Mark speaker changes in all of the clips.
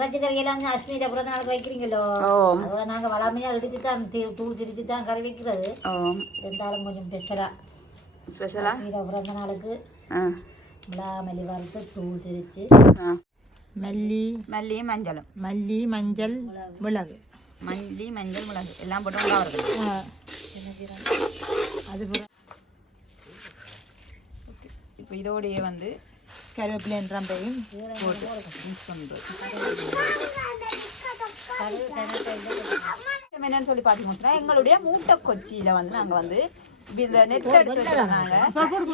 Speaker 1: இறைச்சி கறியெல்லாம் அஸ்மியில பிறந்த நாளுக்கு வைக்கிறீங்களோ? அதோட நாங்க வளமையா எழுதி தான் தீ- தூள் திரிச்சு தான் கறி வைக்கிறது. இருந்தாலும் கொஞ்சம் ஸ்பெஷலா
Speaker 2: ஸ்பெஷலா
Speaker 1: அஸ்மியில பிறந்த நாளுக்கு
Speaker 2: ஆ.
Speaker 1: மிளகாமல்லி வறுத்து தூள் திரிச்சு
Speaker 3: மல்லி
Speaker 2: மல்லியும் மஞ்சளும்.
Speaker 3: மல்லி மஞ்சள் மிளகு
Speaker 2: மல்லி மஞ்சள் மிளகு எல்லாம் போட்டு நல்லா.
Speaker 3: அது
Speaker 2: இப்போ இதோடையே வந்து
Speaker 3: கருவேப்பிலை
Speaker 2: மிக்ஸ் பண்ணுறது என்னன்னு சொல்லி பார்த்தீங்கன்னா எங்களுடைய மூட்டை கொச்சியில வந்து நாங்க வந்து இந்த நெட் எடுத்து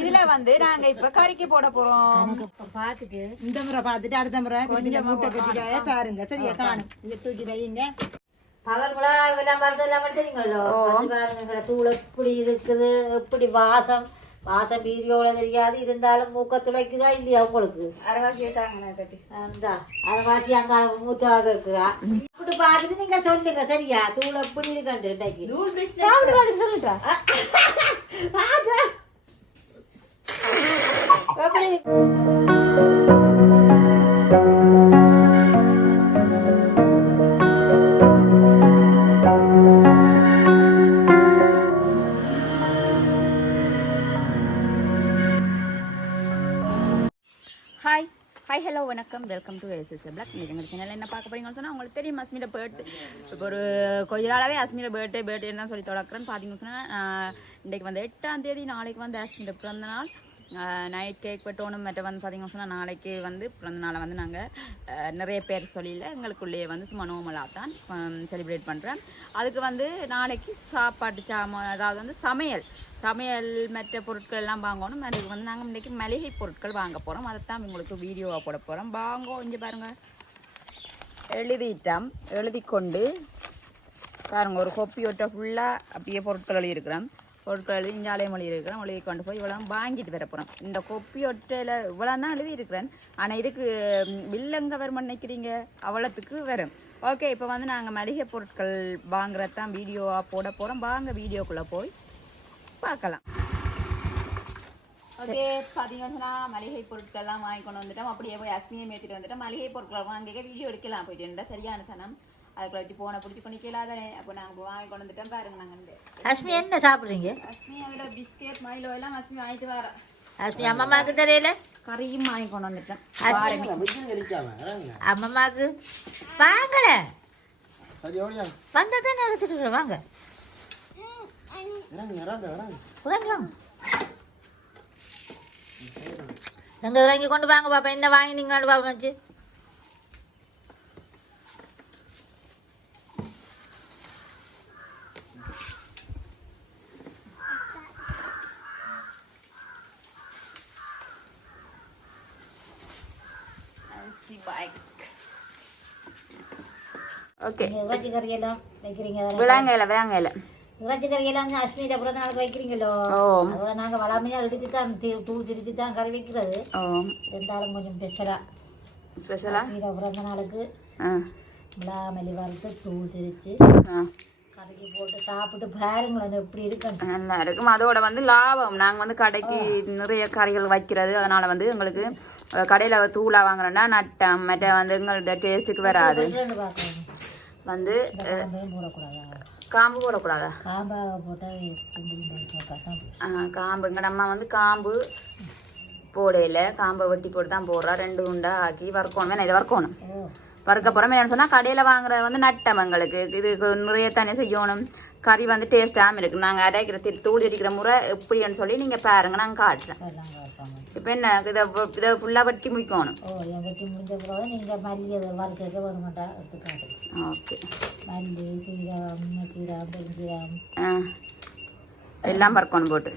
Speaker 2: இதுல வந்து நாங்க இப்ப கறிக்கு போட போறோம்.
Speaker 1: பார்த்துட்டு
Speaker 3: இந்த முறை பார்த்துட்டு அடுத்த முறை கொஞ்சம் மூட்டை கட்டிட்டாவே பாருங்க. சரியா? காணும். இதை தூக்கி வைங்க
Speaker 1: பகல் மிளகா எல்லாம் எடுத்துறீங்களோ பாருங்க தூள் எப்படி இருக்குது எப்படி வாசம். வாசம் வீதியோட தெரியாது இருந்தாலும் மூக்க துளைக்குதா இல்லையா உங்களுக்கு? அந்த அரைவாசி அங்காள மூத்தாக இருக்கிறா. இப்படி பார்த்துட்டு நீங்க சொல்லுங்க சரியா? தூள் எப்படி இருக்கண்டு இன்னைக்கு? சொல்லிட்டா எப்படி?
Speaker 2: அப்படின்னு போறீங்கன்னு சொன்னால் உங்களுக்கு தெரியும் அஸ்மியோட பேர்ட் இப்போ ஒரு கொஞ்ச நாளாவே அஸ்மியோட பேர்ட்டே பேர்ட்டே தான் சொல்லி தொடக்கிறேன்னு பார்த்தீங்கன்னு சொன்னால் இன்றைக்கு வந்து எட்டாம் தேதி நாளைக்கு வந்து அஸ்மியோட பிறந்த நாள். நைட் கேக் வெட்டணும் மற்ற வந்து பார்த்தீங்கன்னு சொன்னால் நாளைக்கு வந்து பிறந்த நாளை வந்து நாங்கள் நிறைய பேர் சொல்லியில் எங்களுக்குள்ளேயே வந்து சும்மா நோமலாக தான் செலிப்ரேட் பண்ணுறேன் அதுக்கு வந்து நாளைக்கு சாப்பாட்டு சாமா அதாவது வந்து சமையல். சமையல் மற்ற பொருட்கள் எல்லாம் வாங்கணும். அதுக்கு வந்து நாங்கள் இன்றைக்கி மளிகை பொருட்கள் வாங்க போகிறோம் அதைத்தான் உங்களுக்கு வீடியோவாக போட போகிறோம் வாங்கோ இங்கே பாருங்கள் எழுதிட்டோம். எழுதி கொண்டு பாருங்கள் ஒரு கொப்பியோட்ட ஃபுல்லாக அப்படியே பொருட்கள் எழுதியிருக்கிறோம். பொருட்கள் எழுதி இஞ்சாலை மொழி இருக்கிறேன் எழுதி கொண்டு போய் இவ்வளோ வாங்கிட்டு வர போகிறோம் இந்த கொப்பியொட்டையில் இவ்வளோ தான் எழுதியிருக்கிறேன். ஆனால் இதுக்கு வில்லங்க வரும் நினைக்கிறீங்க? அவ்வளோத்துக்கு வரும். ஓகே இப்போ வந்து நாங்கள் மளிகை பொருட்கள் வாங்குறது தான் வீடியோவாக போட போகிறோம் வாங்க வீடியோக்குள்ளே போய் பார்க்கலாம். ஓகே பார்த்தீங்கன்னா மளிகை பொருட்கள்லாம் வாங்கி கொண்டு வந்துட்டோம். அப்படியே போய் அஸ்மியை மேத்திட்டு வந்துட்டோம். மளிகை பொருட்கள் வாங்கிக்க வீடியோ எடுக்கலாம். போயிட்டு சரியான சனம். அதுக்குள்ள வச்சு போனை பிடிச்சி பண்ணி கேளாதானே அப்போ நாங்கள் வாங்கி கொண்டு வந்துட்டோம் பாருங்க நாங்கள்
Speaker 1: அஸ்மி என்ன சாப்பிடுறீங்க?
Speaker 2: அஸ்மி அதில் பிஸ்கெட் மயிலோ எல்லாம் அஸ்மி வாங்கிட்டு வரேன்
Speaker 1: அஸ்மி அம்மம்மாக்கு தெரியல?
Speaker 2: கறியும் வாங்கி கொண்டு வந்துட்டேன்
Speaker 1: அம்மம்மாக்கு வாங்கல.
Speaker 4: சரி ஓடியா.
Speaker 1: வந்ததான் எடுத்துட்டு இருக்கிறேன். வாங்க.
Speaker 4: இறங்கு இறங்கு இறங்கு
Speaker 1: இறங்கலாம் எங்க இறங்கி கொண்டு வாங்க பாப்பா. என்ன வாங்கினீங்கன்னு பாப்பா வச்சு
Speaker 2: ஓகே
Speaker 1: இறைச்சி கறியெல்லாம் இறைச்சி கறியெல்லாம் அஸ்மியில பிறந்த நாளுக்கு வைக்கிறீங்களோ அதோட நாங்க வளமையா எழுதி தான் தூள் திரிச்சு தான் கறி வைக்கிறது. இருந்தாலும் கொஞ்சம் ஸ்பெஷலா
Speaker 2: ஸ்பெஷலா
Speaker 1: அஸ்மியில பிறந்த நாளுக்கு
Speaker 2: ஆ.
Speaker 1: மிளகாமல்லி வறுத்து தூள் திரிச்சு
Speaker 2: ஆ.
Speaker 1: கறிக்கு போட்டு சாப்பிட்டு பாருங்களேன் எப்படி இருக்கு
Speaker 2: நல்லா இருக்கும். அதோட வந்து லாபம். நாங்கள் வந்து கடைக்கு நிறைய கறிகள் வைக்கிறது. அதனால வந்து எங்களுக்கு கடையில் தூளாக வாங்குறோன்னா நட்டம் மற்ற வந்து எங்களோட டேஸ்ட்டுக்கு வராது. வந்து காம்பு போடக்கூடாதா?
Speaker 1: காம்பாக போட்டால்
Speaker 2: காம்பு. எங்கள் அம்மா வந்து காம்பு போடையில் காம்பை வெட்டி போட்டு தான் போடுறா. ரெண்டு உண்டா ஆக்கி வறுக்கணும். வேணா இதை வறுக்கணும்.
Speaker 1: ஓ.
Speaker 2: வறுக்க போகிறோம் என்ன சொன்னால் கடையில் வாங்குறது வந்து நட்டம் எங்களுக்கு இது நிறைய தண்ணி செய்யணும். கறி வந்து டேஸ்ட்டாகவும் இருக்குது நாங்கள் அரைக்கிற தூள் இருக்கிற முறை எப்படின்னு சொல்லி நீங்கள் பாருங்க. நாங்கள் காட்டுறேன். இப்போ என்ன? இதை இதை ஃபுல்லாக வெட்டி முடிக்கணும்.
Speaker 1: ஓ என் வெட்டி முடிஞ்ச பிறகு நீங்கள் மல்லி அதை வறுக்க வருமாட்டா எடுத்துக்காட்டு
Speaker 2: ஓகே.
Speaker 1: மல்லி சீரகம் சீரகம் பெருஞ்சீரகம்.
Speaker 2: ஆ. எல்லாம் பறக்கணும் போட்டு.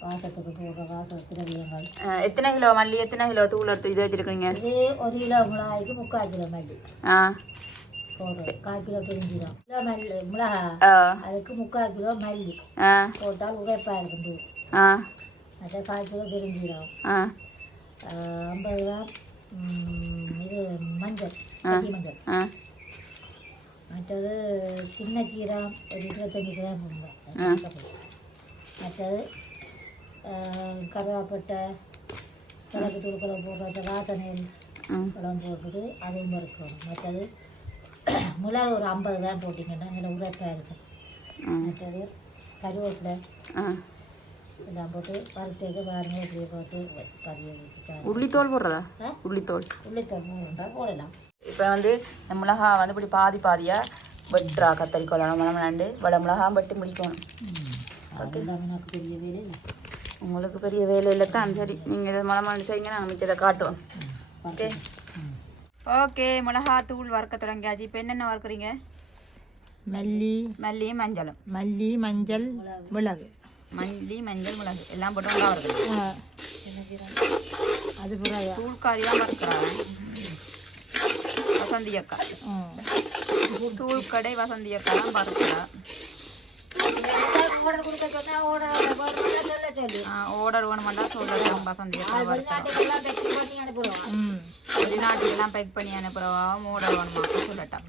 Speaker 1: வாசத்துக்கு போடுற வாச திரவியங்கள்
Speaker 2: எத்தனை கிலோ மல்லி எத்தனை கிலோ தூள் எடுத்து இது வச்சுருக்கீங்க?
Speaker 1: இது ஒரு கிலோ மிளகாய்க்கு முக்கால் கிலோ மல்லி.
Speaker 2: ஆ.
Speaker 1: போடுறோம். கால் கிலோ பெருஞ்சீரகம். கிலோ மல்லி மிளகா. அதுக்கு முக்கால் கிலோ மல்லி. போட்டால் உரைப்பாக இருக்கும்
Speaker 2: ஆ.
Speaker 1: மற்ற கால் கிலோ பெருஞ்சீரகம் ஐம்பது கிராம் இது மஞ்சள் கட்டி மஞ்சள்.
Speaker 2: ஆ.
Speaker 1: மற்றது சின்ன சீரகம் ஒரு இருபத்தஞ்சி கிராம் போடுங்க. மற்றது கருவேப்பட்டை கிழக்கு துருக்களை போடுறது வாசனை
Speaker 2: ம்
Speaker 1: குழம்பு போட்டுட்டு அதையும் வறுக்கணும் மற்றது மிளகு ஒரு ஐம்பது கிராம் போட்டிங்கன்னா அதில் உரைப்பாக இருக்கும். மற்றது கருவேப்பிலை
Speaker 2: ஆ.
Speaker 1: எல்லாம் போட்டு வறுத்தேக்கு பாருங்க இப்படியே போட்டு கறியை
Speaker 2: உள்ளித்தோல் போடுறதா? உள்ளித்தோல்
Speaker 1: உள்ளித்தோல் மூணு போடலாம்
Speaker 2: இப்போ வந்து மிளகா வந்து இப்படி பாதி பாதியாக வெட்டுறா கத்தரிக்கோல் மலமலாண்டு வள மிளகா வெட்டி முடிக்கணும்
Speaker 1: எல்லாமே எனக்கு பெரிய வேலை இல்லை
Speaker 2: உங்களுக்கு பெரிய வேலை இல்லை தான் சரி நீங்கள் இதை மலமலாண்டு செய்யுங்க நாங்கள் மிச்சத்தை காட்டுவோம் ஓகே ஓகே மிளகா தூள் வறுக்க தொடங்கியாச்சு இப்போ என்னென்ன வறுக்குறீங்க
Speaker 3: மல்லி
Speaker 2: மல்லி மஞ்சளும்
Speaker 3: மல்லி மஞ்சள் மிளகு
Speaker 2: மல்லி மஞ்சள் மிளகு எல்லாம் போட்டு வறுக்கணும்
Speaker 3: ஆ. அது
Speaker 2: தூள் காரி தான் வறுக்கிறாங்க வசந்தி அக்கா. தூள் கடை வசந்தி அக்கா தான்
Speaker 1: சொல்லு
Speaker 2: ஆர்டர் வேணுமெண்டா சொல்லலாம் வசந்தி அக்கா
Speaker 1: வெளிநாட்டுக்கெல்லாம்
Speaker 2: பேக் பண்ணி அனுப்புகிறவா ஆர்டர் வேணுமாக்க சொல்லட்டான்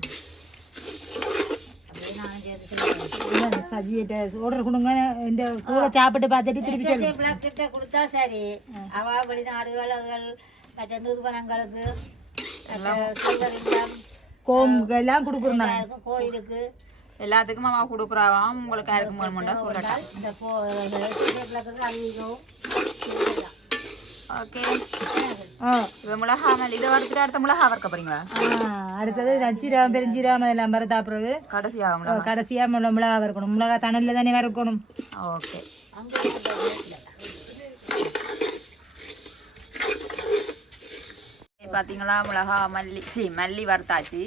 Speaker 3: சஜியிட்ட ஆர்டர் கொடுங்க இந்த கூட சாப்பிட்டு பார்த்துட்டு திருப்பி
Speaker 1: கொடுத்தா சரி அவ வெளிநாடுகள் அதுகள் மற்ற நிறுவனங்களுக்கு செல்வரிங்கம்
Speaker 3: கோம்புக்கெல்லாம் கொடுக்குறோம்
Speaker 1: கோயிலுக்கு
Speaker 2: எல்லாத்துக்கும் அவன் கொடுக்குறாவாம் உங்களுக்கு யாருக்கும் வேணுமெண்டா சொல்லட்டான்
Speaker 1: இந்த போ பிளாக்கு அதிகம்
Speaker 2: ஓகே மிளகா இதை வறுத்துட்டு அடுத்த மிளகா வறுக்க போறீங்களா?
Speaker 3: அடுத்தது நச்சிராம பெருஞ்சீராம எல்லாம் வறுத்தா பிறகு
Speaker 2: கடைசியாக மிளகா?
Speaker 3: கடைசியா மிளகா வறுக்கணும். மிளகா தணல்ல தானே வறுக்கணும்.
Speaker 2: ஓகே பார்த்தீங்களா மிளகா மல்லி சி மல்லி வறுத்தாச்சு.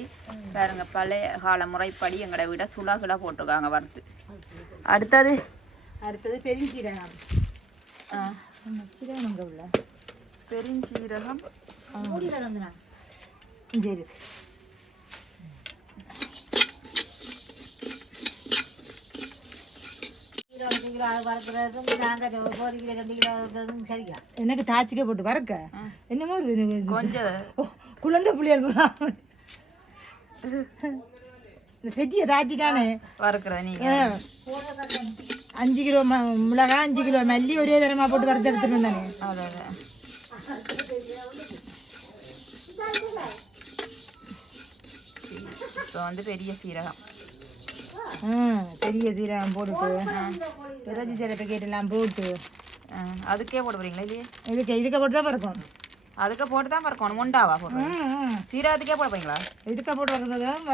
Speaker 2: பாருங்க பழைய கால முறைப்படி எங்களோட விட சுடா சுடா போட்டிருக்காங்க வறுத்து. அடுத்தது?
Speaker 3: அடுத்தது பெருஞ்சீரகம்.
Speaker 2: ஆ,
Speaker 3: உள்ள.
Speaker 2: பெருஞ்சீரகம்.
Speaker 3: சரி எனக்கு டாச்சிக்கே போட்டு வரக்க என்னமோ குழந்தை புள்ளியல் இந்த பெட்டிய தாச்சிக்கானே.
Speaker 2: வறுக்கிறேன் நீங்கள்
Speaker 3: அஞ்சு கிலோ மிளகா அஞ்சு கிலோ மல்லி ஒரே தரமா போட்டு வறுத்து எடுத்துட்டு வந்தானே.
Speaker 2: அதான். இப்போ வந்து பெரிய சீரகம்.
Speaker 3: ம் பெரிய சீரகம் போட்டுட்டு இறைச்சி சில பேக்கெட் எல்லாம் போட்டு.
Speaker 2: அதுக்கே போட போறீங்களா இல்லையே?
Speaker 3: இதுக்கு இதுக்கு போட்டு தான் வறுக்கும்
Speaker 2: அதுக்கு போட்டு தான் பறக்கணும். முண்டாவா போடுறோம். சீரகத்துக்கே போட போறீங்களா
Speaker 3: இதுக்கு போட்டு வறுக்கிறது தான்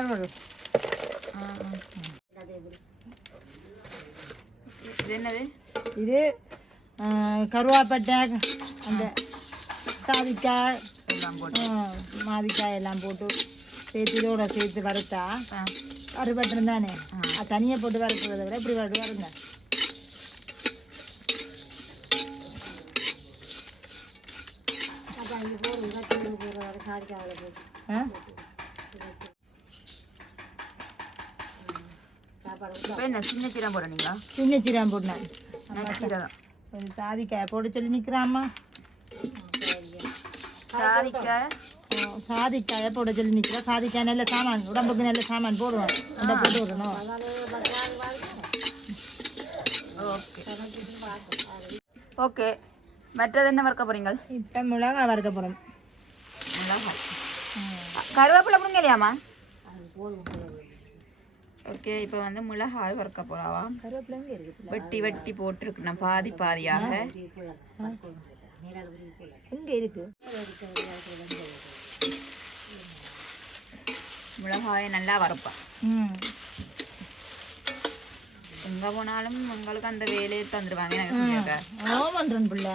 Speaker 2: ஆ. இது என்னது?
Speaker 3: இது கருவாப்பட்டை அந்த சாதிக்காய்
Speaker 2: எல்லாம் போட்டு.
Speaker 3: ஆ, மாதிக்காய் எல்லாம் போட்டு. சேர்த்து இதோட சேர்த்து வறுத்தா கருப்பட்டம் தானே? அது தனியாக போட்டு வறுக்கிறத விட இப்படி வறுத்து வருங்க
Speaker 2: என்ன சின்ன சீரகம் போடுறீங்களா?
Speaker 3: சின்ன சீரகம் ஒரு சாதிக்காய் போட சொல்லி நிற்கிறாம்மா.
Speaker 2: சாதிக்காய்
Speaker 3: சாதிக்காயை போட சொல்லி நிற்கிறா சாதிக்காய் நல்ல சாமான் உடம்புக்கு நல்ல சாமான் போடுவேன் அந்த போட்டு விடணும்
Speaker 2: ஓகே மற்றது என்ன வறுக்க போறீங்க
Speaker 3: இப்போ மிளகா வறுக்க போகிறோம்
Speaker 2: மிளகாய் கருவேப்பிலை போடுங்க இல்லையாம்மா ஓகே இப்போ வந்து மிளகாய் வறுக்க
Speaker 3: இருக்குது
Speaker 2: வெட்டி வெட்டி போட்டிருக்கு நான் பாதி பாதியாக
Speaker 3: எங்கே இருக்கு?
Speaker 2: மிளகாயை நல்லா வறுப்பேன்
Speaker 3: ம்.
Speaker 2: எங்கே போனாலும் உங்களுக்கு அந்த வேலையை தந்துடுவாங்க எனக்கு
Speaker 3: ஆமான்றன் பிள்ளை.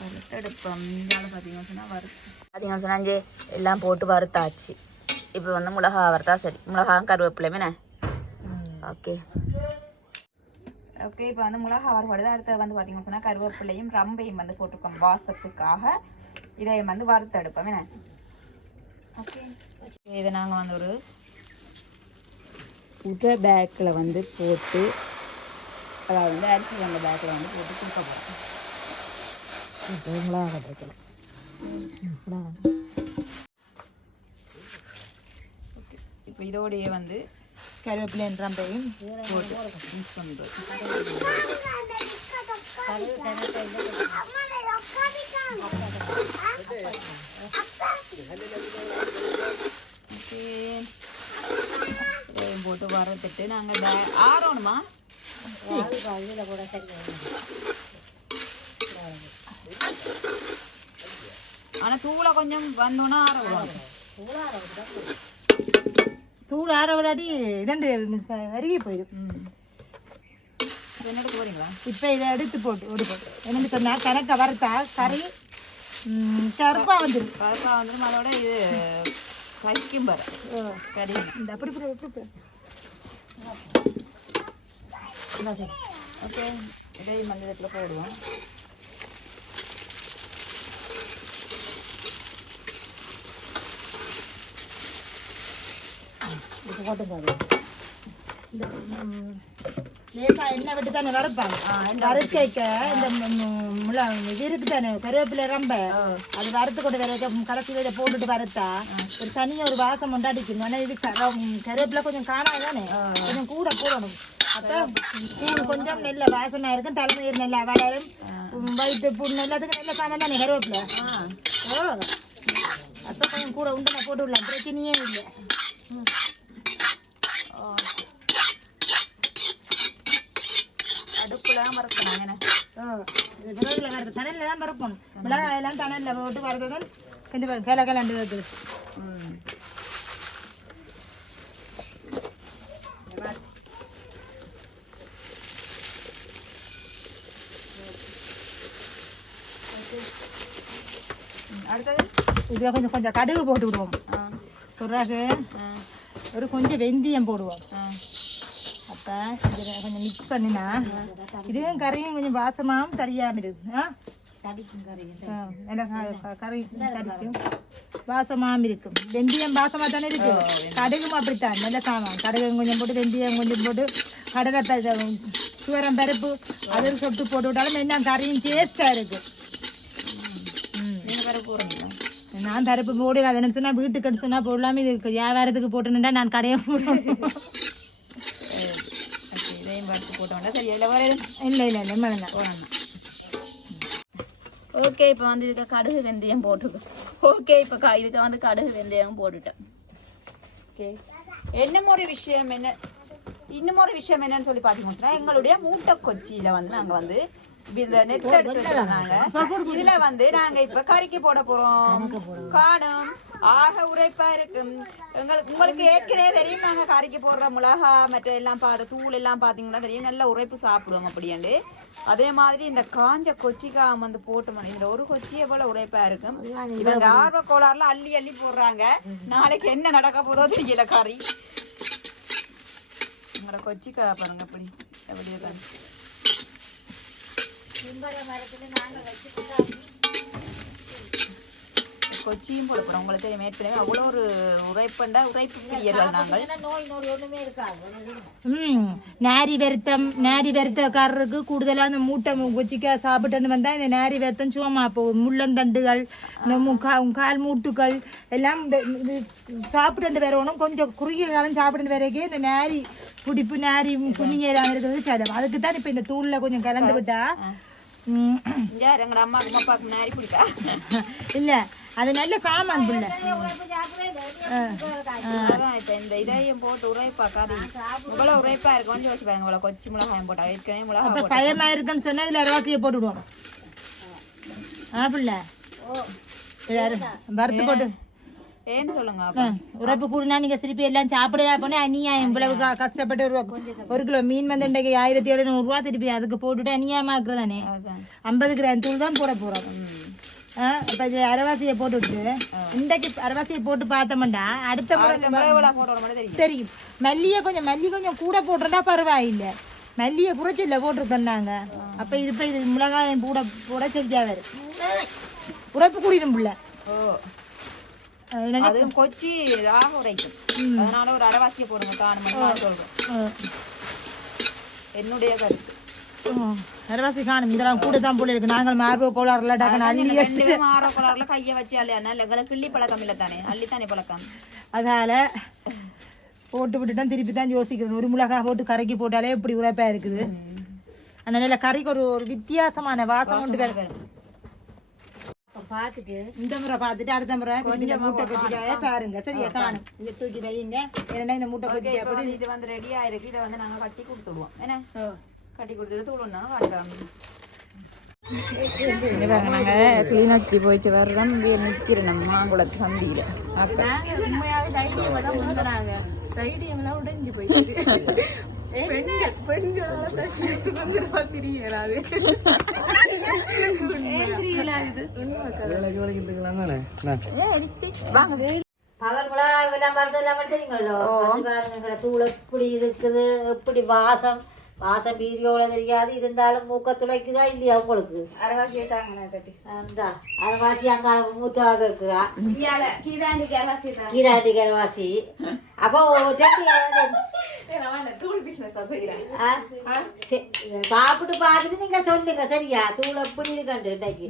Speaker 2: வறுத்தெடுப்போம். இந்தியாவில் பார்த்தீங்கன்னு சொன்னால் வறுத்து. பார்த்தீங்கன்னு சொன்னாங்க எல்லாம் போட்டு வறுத்தாச்சு. இப்போ வந்து மிளகா வறுத்தா சரி. மிளகாயும் கருவேப்பிலையுமே ஓகே ஓகே இப்போ வந்து மிளகா வறுபடுது அடுத்து வந்து பார்த்தீங்கன்னு சொன்னால் கருவேப்பிலையும் ரம்பையும் வந்து போட்டிருக்கோம் வாசத்துக்காக. இதை வந்து வறுத்தெடுப்போம். என்ன? ஓகே. இதை நாங்கள் வந்து ஒரு உத பேக்கில் வந்து போட்டு அதாவது வந்து அரிசி வந்த பேக்கில் வந்து போட்டு கொடுக்க போகிறோம்
Speaker 3: மிளகா
Speaker 2: இப்போ இதோடையே வந்து
Speaker 3: கருவேப்பிலையும் ரம்பையும்
Speaker 2: போட்டு மிக்ஸ் பண்ணுறது போட்டு வறுத்துட்டு நாங்கள் ஆறணுமா?
Speaker 1: கூட
Speaker 2: ஆனால் தூளை கொஞ்சம் வந்தோன்னா ஆற விடுவாங்க
Speaker 3: தூள் ஆற விடாடி இதண்டு அருகி போயிடும்.
Speaker 2: என்னெடுக்க போறீங்களா?
Speaker 3: இப்போ இதை எடுத்து போட்டு போட்டு. என்னன்னு சொன்னா கணக்கை வறுத்தா கறி ம், கருப்பா வந்துடும்
Speaker 2: கருப்பா வந்துடும் அதோட இது கறிக்கும் பாரு. கறி.
Speaker 3: இந்த அப்படி இப்படி அப்படி இப்படி. இந்தா சரி.
Speaker 2: ஓகே இதையும் மஞ்சளத்தில் போடுவோம்
Speaker 3: இது போட்டுக்காது இந்த ம், லேசா எண்ணெய் விட்டு தானே வறுப்பாங்க? வறுக்கைக்க இந்த முளை இது இருக்கு தானே கருவேப்பிலை ரொம்ப. அது வறுத்து கொண்டு வர கடைசியில் இதை போட்டுட்டு வறுத்தா ஒரு தனியாக ஒரு வாசம் கொண்டு அடிக்கும் ஆனால் இது கருவேப்பிலை கொஞ்சம் காணாது தானே கொஞ்சம் கூட போடணும். கூழ் கொஞ்சம் நல்ல வாசமாக இருக்கும் தலைமையில் நல்லா வளரும். வயிற்று புண்ணு எல்லாத்துக்கும் நல்ல சாமான் தானே கருவேப்பிலை. ஓ. அப்போ கொஞ்சம் கூட உண்டு நான் போட்டு விடலாம். பிரச்சனையே இல்லை.
Speaker 2: அடுப்புல மறக்கணும் என்ன?
Speaker 3: விறகுல வறுத்து தணலில் தான் வறுக்கணும் மிளகாய் எல்லாம் தணலில் போட்டு வறுத்ததான் கொஞ்சம் கிள கிளண்டு வருது.
Speaker 2: அடுத்தது?
Speaker 3: இதில் கொஞ்சம் கொஞ்சம் கடுகு போட்டு விடுவோம். பிறகு ஒரு கொஞ்சம் வெந்தயம் போடுவோம். இதில் கொஞ்சம் மிக்ஸ் பண்ணினா. இதுவும் கறியும் கொஞ்சம் வாசமாகவும் தெரியாமல் இருக்கு ஆ இருக்கும். வெந்தயம் வாசமாக தானே இருக்கு? கடுகும் அப்படித்தான். நல்ல சாமான் கடுகு கொஞ்சம் போட்டு வெந்தயம் கொஞ்சம் போட்டு கடலை சுவரம் பருப்பு அதில் சொட்டு போட்டு விட்டாலும் என்ன கறியும் டேஸ்ட்டாக இருக்கு
Speaker 2: நீங்க வேற போறீங்களா
Speaker 3: நான் பருப்பு போடல. அது என்ன சொன்னா வீட்டுக்குன்னு சொன்னா போடலாமே. இது வியாபாரத்துக்கு போட்டுனுட்டா நான் கடையை போடுவேன்.
Speaker 2: போட்டோம்னா சரியா இல்லை வேற
Speaker 3: இல்லை இல்லை இல்லை மேடம்
Speaker 2: போடணும் ஓகே இப்போ வந்து இதுக்கு கடுகு வெந்தயம் போட்டுருக்கோம் ஓகே இப்போ க இதுக்கு வந்து கடுகு வெந்தயம் போட்டுட்டேன். ஓகே என்ன ஒரு விஷயம் என்ன இன்னும் ஒரு விஷயம் என்னன்னு சொல்லி பார்த்தீங்கன்னா எங்களுடைய மூட்டை கொச்சியில வந்து நாங்க வந்து இந்த நெட் எடுத்து இதுல வந்து நாங்க இப்ப கறிக்கு போட போறோம். காணும். ஆக உரைப்பா இருக்கும். எங்களுக்கு உங்களுக்கு ஏற்கனவே தெரியும். நாங்க கறிக்கு போடுற மிளகா மற்ற எல்லாம் பார்த்து தூள் எல்லாம் பாத்தீங்கன்னா தெரியும். நல்ல உரைப்பு சாப்பிடுவோம் அப்படியாண்டு. அதே மாதிரி இந்த காஞ்ச கொச்சிக்காய் வந்து போட்டோம் இந்த ஒரு கொச்சி எவ்வளவு உரைப்பா இருக்கும். இவங்க ஆர்வ கோளாறுல அள்ளி அள்ளி போடுறாங்க. நாளைக்கு என்ன நடக்க போதோ தெரியல கறி. உங்களோட கொச்சிக்காய் பாருங்க அப்படி எப்படி கொச்சியும் போட போறோம். உங்களுக்கு தெரியும் ஏற்கனவே அவ்வளோ ஒரு உரைப்பண்டா உரைப்பு பிரியர்கள் நாங்கள்.
Speaker 1: நோய் நோய் ஒண்ணுமே இருக்காது.
Speaker 3: ம் நாரி வருத்தம் நாரி வருத்தக்காரருக்கு கூடுதலாக அந்த மூட்டை கொச்சிக்காய் சாப்பிட்டுன்னு வந்தால் இந்த நாரி வருத்தம் சும்மா போகும் முள்ளந்தண்டுகள் இந்த கால் மூட்டுகள் எல்லாம் இந்த இது சாப்பிட்டு வரணும். கொஞ்சம் குறுகிய காலம் சாப்பிட்டு வரைக்கே இந்த நாரி பிடிப்பு நாரி குனிங்க எல்லாம் இருக்கிறது சரி அதுக்கு தான் இப்போ இந்த தூளில் கொஞ்சம் கலந்து விட்டா
Speaker 2: எங்களோட அம்மாக்கு அப்பாவுக்கு நேரி பிடிக்கா
Speaker 3: இல்ல அது நல்ல சாமான் புள்ள.
Speaker 2: இந்த இதையும் போட்டு உரைப்பா கறி இவ்வளவு உரைப்பா இருக்கும்னு யோசிச்சு பாருங்க இவ்வளவு கொச்சி மிளகாயம் போட்டா ஏற்கனவே
Speaker 3: பயமா இருக்குன்னு சொன்னா இதுல ஆ புள்ள. வறுத்து போட்டு.
Speaker 2: ஏன்னு சொல்லுங்க
Speaker 3: ஆ,
Speaker 2: அப்ப
Speaker 3: உரைப்பு கூடுனா நீங்க திருப்பி எல்லாம் சாப்பிடா போனா அநியாயம் இவ்வளவு கஷ்டப்பட்டு ஒரு ஒரு கிலோ மீன் வந்து இன்றைக்கு ஆயிரத்தி எழுநூறு ரூபா திருப்பி அதுக்கு போட்டுட்டு அநியாயமா இருக்கிறதானே ஐம்பது கிராம் தூள் தான் போட போறோம். இப்ப அரைவாசியை போட்டு விட்டு இன்றைக்கு அரைவாசியை போட்டு பார்த்தோம்டா அடுத்த
Speaker 2: தெரியும்.
Speaker 3: மல்லியை கொஞ்சம் மல்லி கொஞ்சம் கூட போட்டிருந்தா பரவாயில்லை. மல்லியை போட்டிருக்கோம் நாங்க அப்ப இது இப்ப இது மிளகாயம் கூட போட சரியா வரும் உரைப்பு கூடிடும் புள்ள.
Speaker 2: ஓ? அதுவும் கொச்சி ஆக உரைக்கும் அதனால ஒரு அரைவாசியை போடுங்க சொல்றேன்.
Speaker 3: அஹ்
Speaker 2: என்னுடைய கருத்து.
Speaker 3: அரைவாசி காணும். இதெல்லாம் கூட தான் போல இருக்கு. நாங்கள் மார்போ கோளாறுல டக்குன்னு அள்ளி
Speaker 2: ஆற குளாறுல கைய வச்சு அள்ளியா எங்களை கிள்ளி பழக்கம் இல்ல தானே. அள்ளித்தானே பழக்கம்.
Speaker 3: அதால போட்டு விட்டுட்டா திருப்பி தான் யோசிக்கிறேன் ஒரு மிளகாய் போட்டு கரைக்கி போட்டாலே இப்படி உரைப்பா இருக்குது. அதனால கறிக்கு ஒரு ஒரு வித்தியாசமான வாசம் கொண்டு வரும்
Speaker 1: பார்த்துட்டு
Speaker 3: இந்த முறை பார்த்துட்டு அடுத்த முறை இந்த மூட்டை கொச்சிக்காய பாருங்க. சரியா? காணும். இதை தூக்கி வையுங்க. ஏன்னா இந்த மூட்டை கொச்சிக்காய
Speaker 2: இது வந்து ரெடி ஆயிருக்கு இதை வந்து நாங்க கட்டி கொடுத்துடுவோம் என்ன கட்டி கொடுத்துட்டு தூள் வந்தாலும் காட்டுறாங்க இங்க பாருங்க நாங்க கிளிநொச்சி போயிட்டு வர்றோம் இங்கே நிற்கிறோம் மாங்குளத்து சந்தியில
Speaker 3: உடைஞ்சு போயிட்டு பெண்கள் பெண்கள் தச்சு வந்து
Speaker 1: பகல் விழா விளம்பரத்தை எல்லாம் பாருங்க தூள் எப்படி இருக்குது எப்படி வாசம் வாசம் வீதியோட தெரியாது இருந்தாலும் மூக்க துளைக்குதா இல்லையா உங்களுக்கு? அந்த அரவாசி அங்கால மூத்தாக இருக்கிறா. கீராண்டி கரவாசி அப்போ சாப்பிட்டு பார்த்துட்டு நீங்க சொல்லுங்க சரியா? தூள் எப்படி இருக்கண்டு இன்னைக்கு.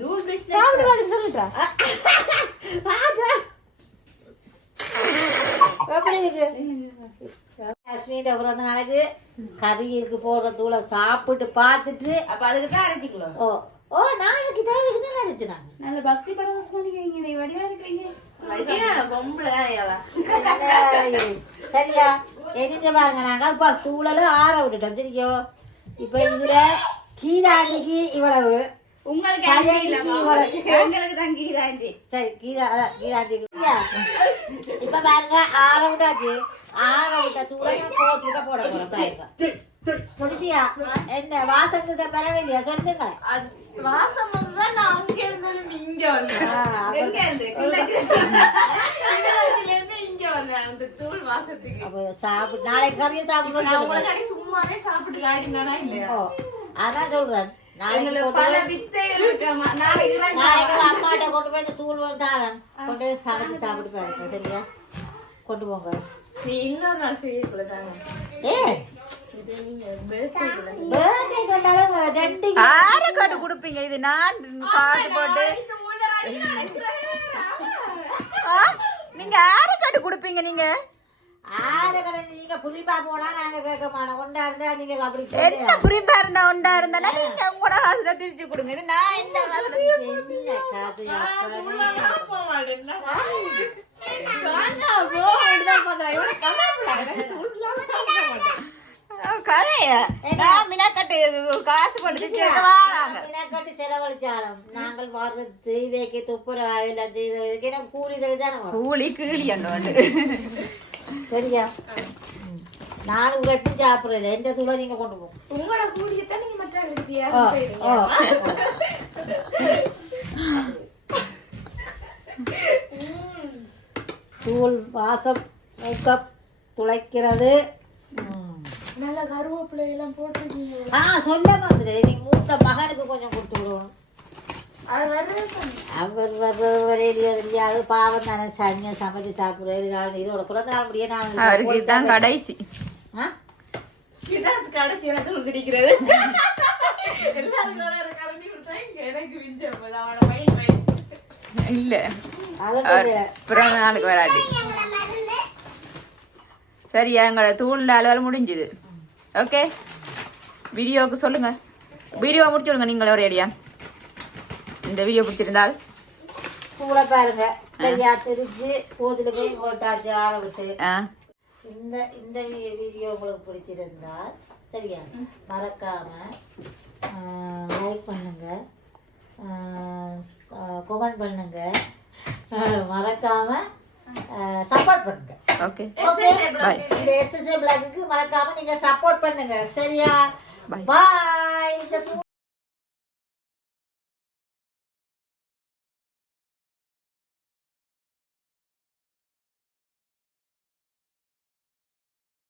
Speaker 1: சொல்லுட்டா எப்படி இருக்கு? காஷ்மீர் பிறந்த நாளைக்கு கறி இருக்கு போடுற தூளை சாப்பிட்டு பார்த்துட்டு
Speaker 2: அப்ப அதுக்கு தான் அரைச்சிக்கலாம்.
Speaker 1: ஓ ஓ நாளைக்கு தேவைக்கு தான் நான்.
Speaker 2: நல்ல பக்தி பரவசமா நீங்க நீ வடிவா இருக்கீங்க. பொம்பளை
Speaker 1: சரியா? எரிஞ்ச பாருங்க நாங்க இப்ப தூளெல்லாம் ஆற விட்டுட்டோம் சரியோ இப்ப இதுல கீதாண்டிக்கு இவ்வளவு.
Speaker 2: உங்களுக்கு
Speaker 1: கல்யாணிக்கு இவ்வளவு.
Speaker 2: எங்களுக்கு தான் கீதாண்டி.
Speaker 1: சரி கீதா கீதாண்டிக்கு. சரியா? இப்ப பாருங்க ஆற விட்டாச்சு. என்ன வாசத்துக்கு பரவாயில்லையா சொல்லுங்க
Speaker 2: வாசம் தான் நான் அங்க இருந்தாலும் இங்க வந்தேன் இங்க வந்தேன் அந்த தூள் வாசத்துக்கு
Speaker 1: அப்ப சாப்பிட்டு நாளைக்கு கறியை சாப்பிட்டு
Speaker 2: நான்
Speaker 1: சொல்லுங்க.
Speaker 2: உங்களை சும்மாவே சாப்பிட்டு காட்டினானா இல்லையா
Speaker 1: ஓ அதான் சொல்றேன் நாளைக்கு
Speaker 2: எங்களுக்கு
Speaker 1: கொண்டு
Speaker 2: பல
Speaker 1: போய்
Speaker 2: வித்தைகள் இருக்கமா நாளைக்கு தான்
Speaker 1: நாளைக்கு அம்மாட்ட கொண்டு போய் இந்த தூள் வந்து தாரேன் கொண்டு போய் சமைச்சு சாப்பிட்டு பாருங்க சரியா கொண்டு போங்க
Speaker 2: நீ இன்னொரு நாள்
Speaker 1: ஏ. பேர்தே கொண்டாலும் ரெண்டு
Speaker 2: யாரை காட்டு கொடுப்பீங்க. இது நான் காசு போட்டு ஆ? நீங்க யாரை காட்டு கொடுப்பீங்க நீங்க?
Speaker 1: ஆறு
Speaker 2: என்ன புரிம்பா இருந்தா உண்டா இருந்தா நீங்க உங்களோட காசுல திருச்சி கொடுங்க. இது நான் என்ன காசுல
Speaker 1: என்ன கதை அப்படி?
Speaker 2: கதைய நான் மினாக்கட்டு காசு வைக்க வாராங்க
Speaker 1: மினக்கட்டு செலவழிச்சாலும் நாங்கள் வர்றது தெய்வேக்கு துப்புர எல்லாம் எனக்கு கூலி தானே
Speaker 2: கூலி கீழி அண்டு
Speaker 1: சரியா. நான் உங்க எப்படி சாப்பிடுறேன் எந்த தூளை நீங்க கொண்டு போங்க
Speaker 2: உங்களோட கூலியத்தான் நீங்க மற்ற
Speaker 1: ஆ, ஆ, ஆ. தூள் வாசம் மூக்க துளைக்கிறது.
Speaker 2: நல்ல கருவேப்பிலை எல்லாம் போட்டிருக்கீங்க.
Speaker 1: ஆ சொல்ல மாதிரி. நீ மூத்த மகனுக்கு கொஞ்சம் கொடுத்து விடணும்.
Speaker 2: அது வர்றது
Speaker 1: அவர் வர்றது தெரியாது பாவம் தானே. சனியா சமைச்சு சாப்பிடுறாரு. இதோட பிறந்த நாள் முடிய நான்
Speaker 2: அவருக்கு தான் கடைசி.
Speaker 1: ஆ?
Speaker 2: இதான் கடைசி. எனக்கு உழுதிரிக்கிறது எல்லாரும் எனக்கு விஞ்சம் அவனோட மைண்ட் வயசு இல்ல.
Speaker 1: அதை
Speaker 2: அவர்
Speaker 1: தெரியல.
Speaker 2: பிறந்த நாளுக்கு வராது. சரி எங்களோட தூள் அலுவல் முடிஞ்சுது. ஓகே வீடியோவுக்கு சொல்லுங்க. வீடியோ முடிச்சு விடுங்க நீங்களே ஒரு ஐடியா இந்த வீடியோ பிடிச்சிருந்தால்?
Speaker 1: பூளை பாருங்க. சரியா திரிச்சு கோதில போய் போட்டாச்சு ஆற விட்டு.
Speaker 2: ஆ.
Speaker 1: இந்த இந்த வீடியோ உங்களுக்கு பிடிச்சிருந்தால் சரியா? மறக்காம லைக் பண்ணுங்க. கமெண்ட் பண்ணுங்க. ஆஹ் மறக்காம சப்போர்ட் பண்ணுங்க.
Speaker 2: ஓகே
Speaker 1: ஓகே
Speaker 2: பாய்
Speaker 1: இந்த எஸ்எஸ்ஏ பிளாக்கு மறக்காம நீங்க சப்போர்ட் பண்ணுங்க. சரியா. பாய்